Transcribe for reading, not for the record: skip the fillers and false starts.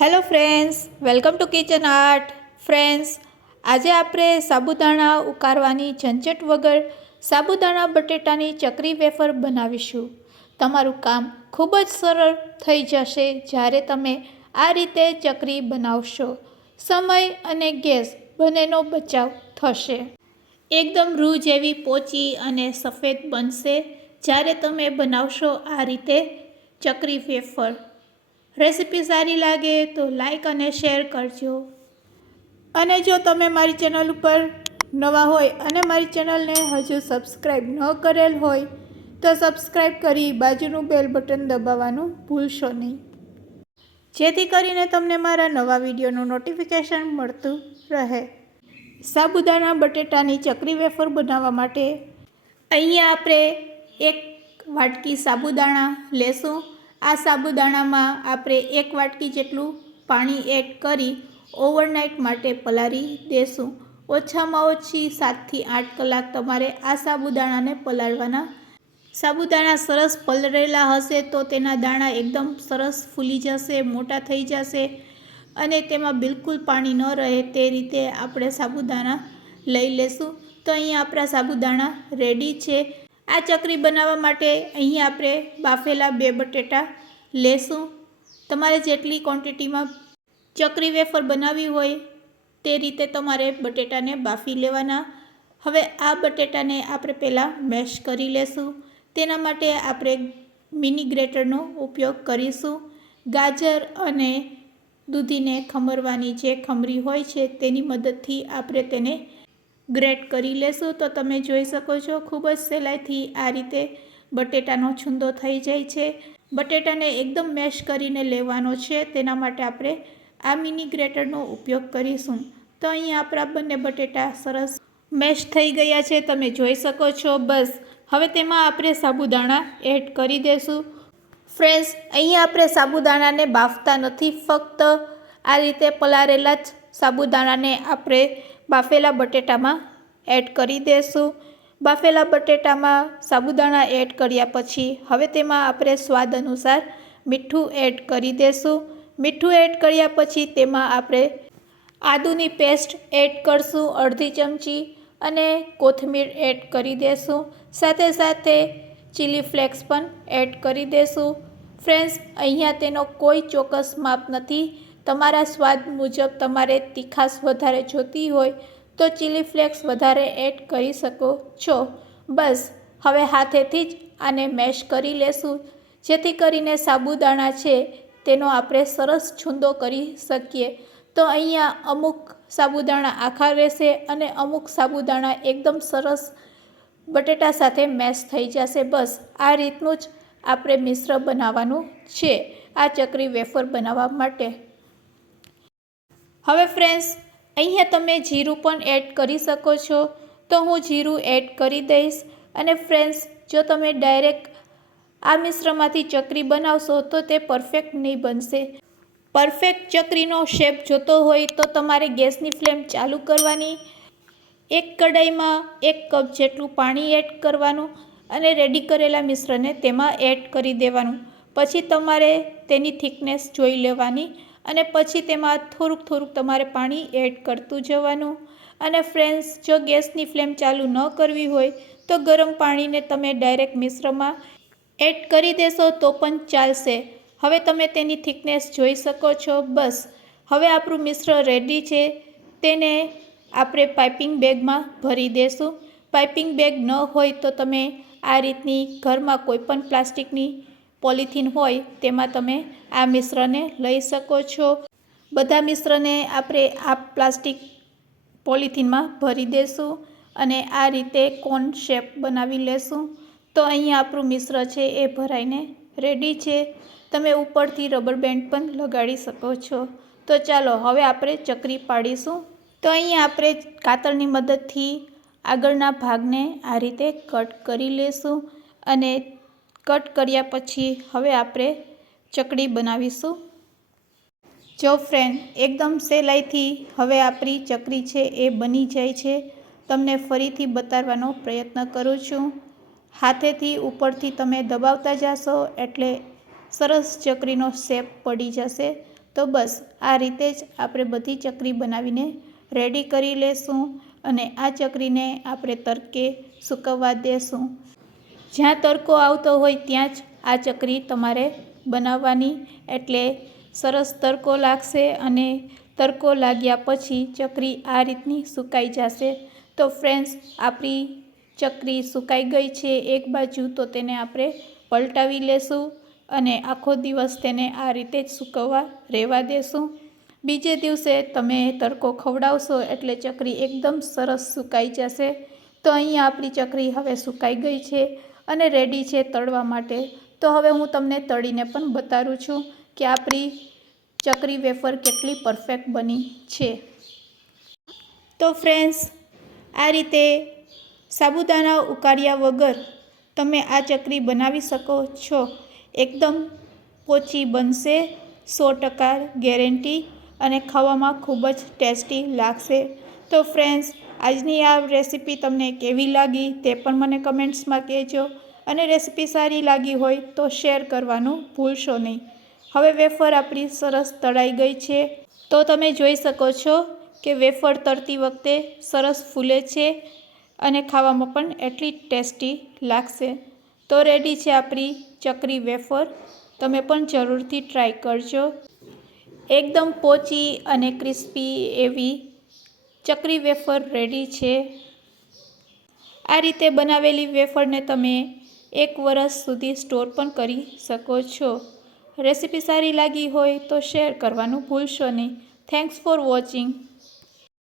Hello friends, welcome to kitchen art. Friends, આજે આપણે સાબુદાણા ઉકાળવાની ઝંઝટ વગર સાબુદાણા બટેટાની ચકરી વેફર બનાવીશું. તમારું કામ ખૂબ જ સરળ થઈ જશે જ્યારે તમે આ રીતે ચકરી બનાવશો. સમય અને ગેસ બંનેનો બચાવ થશે. એકદમ રૂ જેવી પોચી અને સફેદ બનશે જ્યારે તમે બનાવશો આ રીતે ચકરી વેફર. રેસીપી સારી લાગે તો લાઈક અને શેર કરજો. અને જો તમે મારી ચેનલ ઉપર નવા હોય અને મારી ચેનલને હજુ સબસ્ક્રાઈબ ન કરેલ હોય તો સબસ્ક્રાઈબ કરી બાજુનું બેલ બટન દબાવવાનું ભૂલશો નહીં, જેથી કરીને તમને મારા નવા વિડીયોનું નોટિફિકેશન મળતું રહે. સાબુદાણા બટેટાની ચકરી વેફર બનાવવા માટે અહીંયા આપણે 1 વાટકી સાબુદાણા લેશું. આ સાબુદાણામાં આપણે 1 વાટકી જેટલું પાણી એડ કરી ઓવરનાઇટ માટે પલાળી દેશું. ઓછામાં ઓછી 7 થી 8 કલાક તમારે આ સાબુદાણાને પલાળવાના. સાબુદાણા સરસ પલળેલા હશે તો તેના દાણા એકદમ સરસ ફૂલી જશે, મોટા થઈ જશે અને તેમાં બિલકુલ પાણી ન રહે તે રીતે આપણે સાબુદાણા લઈ લેશું. તો અહીંયા આપણા સાબુદાણા રેડી છે. આ ચકરી બનાવવા માટે અહીં આપણે બાફેલા 2 બટેટા લેશું. તમારે જેટલી ક્વોન્ટિટીમાં ચકરી વેફર બનાવવી હોય તે રીતે તમારે બટેટાને બાફી લેવાના. હવે આ બટેટાને આપણે પહેલાં મેશ કરી લેશું. તેના માટે આપણે મિની ગ્રેટરનો ઉપયોગ કરીશું. ગાજર અને દૂધીને ખમરવાની જે ખમરી હોય છે તેની મદદથી આપણે તેને ગ્રેટ કરી લેશું. તો તમે જોઈ શકો છો ખૂબ જ સહેલાઈથી આ રીતે બટેટાનો છૂંદો થઈ જાય છે. બટેટાને એકદમ મેશ કરીને લેવાનો છે, તેના માટે આપણે આ મિની ગ્રેટરનો ઉપયોગ કરીશું. તો અહીં આપણા બંને બટેટા સરસ મેશ થઈ ગયા છે, તમે જોઈ શકો છો. બસ હવે તેમાં આપણે સાબુદાણા એડ કરી દઈશું. ફ્રેન્ડ્સ, અહીં આપણે સાબુદાણાને બાફતા નથી, ફક્ત આ રીતે પલાળેલા જ સાબુદાણાને આપણે બાફેલા બટેટામાં એડ કરી દઈશું. બાફેલા બટેટામાં સાબુદાણા એડ કર્યા પછી હવે તેમાં આપણે સ્વાદ અનુસાર મીઠું એડ કરી દઈશું. મીઠું એડ કર્યા પછી તેમાં આપણે આદુની પેસ્ટ એડ કરશું અડધી ચમચી અને કોથમીર એડ કરી દઈશું. સાથે સાથે ચીલી ફ્લેક્સ પણ એડ કરી દઈશું. ફ્રેન્ડ્સ, અહીંયા તેનો કોઈ ચોક્કસ માપ નથી. તમારા સ્વાદ મુજબ તમારે તીખાશ વધારે જોતી હોય તો ચીલી ફ્લેક્સ વધારે એડ કરી શકો છો. બસ હવે હાથેથી જ આને મેશ કરી લેશું, જેથી કરીને સાબુદાણા છે તેનો આપણે સરસ છૂંદો કરી શકીએ. તો અહીંયા અમુક સાબુદાણા આખા રહેશે અને અમુક સાબુદાણા એકદમ સરસ બટેટા સાથે મેશ થઈ જશે. બસ આ રીતનું જ આપણે મિશ્ર બનાવવાનું છે આ ચકરી વેફર બનાવવા માટે. હવે ફ્રેન્ડ્સ, અહીંયા તમે જીરું પણ એડ કરી શકો છો, તો હું જીરું એડ કરી દઈશ. અને ફ્રેન્ડ્સ, જો તમે ડાયરેક્ટ આ મિશ્રમાંથી ચકરી બનાવશો તો તે પરફેક્ટ નહીં બનશે. પરફેક્ટ ચકરીનો શેપ જોતો હોય તો તમારે ગેસની ફ્લેમ ચાલુ કરવાની, એક કઢાઈમાં 1 કપ જેટલું પાણી એડ કરવાનું અને રેડી કરેલા મિશ્રણને તેમાં એડ કરી દેવાનું. પછી તમારે તેની થિકનેસ જોઈ લેવાની અને પછી તેમાં થોડુંક તમારે પાણી એડ કરતું જવાનું. અને ફ્રેન્ડ્સ, જો ગેસની ફ્લેમ ચાલુ ન કરવી હોય તો ગરમ પાણીને તમે ડાયરેક્ટ મિશ્રમાં એડ કરી દેશો તો પણ ચાલશે. હવે તમે તેની થિકનેસ જોઈ શકો છો. બસ હવે આપણું મિશ્ર રેડી છે. તેને આપણે પાઇપિંગ બેગમાં ભરી દેશું. પાઇપિંગ બેગ ન હોય તો તમે આ રીતની ઘરમાં કોઈ પણ પ્લાસ્ટિકની પોલિથીન હોય તેમાં તમે આ મિશ્રને લઈ શકો છો. બધા મિશ્રને આપણે આ પ્લાસ્ટિક પોલિથીનમાં ભરી દેશું અને આ રીતે કોન શેપ બનાવી લેશું. તો અહીંયા આપણું મિશ્ર છે એ ભરાઈને રેડી છે. તમે ઉપરથી રબર બેન્ડ પણ લગાડી શકો છો. તો ચાલો હવે આપણે ચકરી પાડીશું. તો અહીંયા આપણે કાતરની મદદથી આગળના ભાગને આ રીતે કટ કરી લેશું અને કટ કર્યા પછી હવે આપણે ચકડી બનાવીશું. જો ફ્રેન્ડ, એકદમ સહેલાઈથી હવે આપણી ચકરી છે એ બની જાય છે. તમને ફરીથી બતાવવાનો પ્રયત્ન કરું છું. હાથેથી ઉપરથી તમે દબાવતા જશો એટલે સરસ ચકરીનો શેપ પડી જશે. તો બસ આ રીતે જ આપણે બધી ચકરી બનાવીને રેડી કરી લેશું અને આ ચકરીને આપણે તડકે સૂકવવા દેશું. જ્યાં તડકો આવતો હોય ત્યાં જ આ ચકરી તમારે બનાવવાની, એટલે સરસ તડકો લાગશે અને તડકો લાગ્યા પછી ચકરી આ રીતની સુકાઈ જશે. તો ફ્રેન્ડ્સ, આપણી ચકરી સુકાઈ ગઈ છે એક બાજુ, તો તેને આપણે પલટાવી લેશું અને આખો દિવસ તેને આ રીતે જ સૂકવવા રહેવા દેશું. બીજે દિવસે તમે તડકો ખવડાવશો એટલે ચકરી એકદમ સરસ સુકાઈ જશે. તો અહીંયા આપણી ચકરી હવે સુકાઈ ગઈ છે અને રેડી છે તળવા માટે. તો હવે હું તમને તળીને પણ બતાવું છું કે આપણી ચકરી વેફર કેટલી પરફેક્ટ બની છે. તો ફ્રેન્ડ્સ, આ રીતે સાબુદાણા ઉકાળ્યા વગર તમે આ ચકરી બનાવી શકો છો. એકદમ પોચી બનશે, 100% ગેરંટી, અને ખાવામાં ખૂબ જ ટેસ્ટી લાગશે. તો ફ્રેન્ડ્સ, આજની આ રેસીપી તમને કેવી લાગી તે પણ મને કમેન્ટ્સમાં કહેજો, અને રેસીપી સારી લાગી હોય તો શેર કરવાનું ભૂલશો નહીં. હવે વેફર આપણી સરસ તળાઈ ગઈ છે. તો તમે જોઈ શકો છો કે વેફર તળતી વખતે સરસ ફૂલે છે અને ખાવામાં પણ એટલી ટેસ્ટી લાગશે. તો રેડી છે આપણી ચકરી વેફર. તમે પણ જરૂરથી ટ્રાય કરજો. એકદમ પોચી અને ક્રિસ્પી એવી ચકરી વેફર રેડી છે. આ રીતે બનાવેલી વેફરને તમે 1 વર્ષ સુધી સ્ટોર પણ કરી શકો છો. રેસીપી સારી લાગી હોય તો શેર કરવાનું ભૂલશો નહીં. Thanks for watching.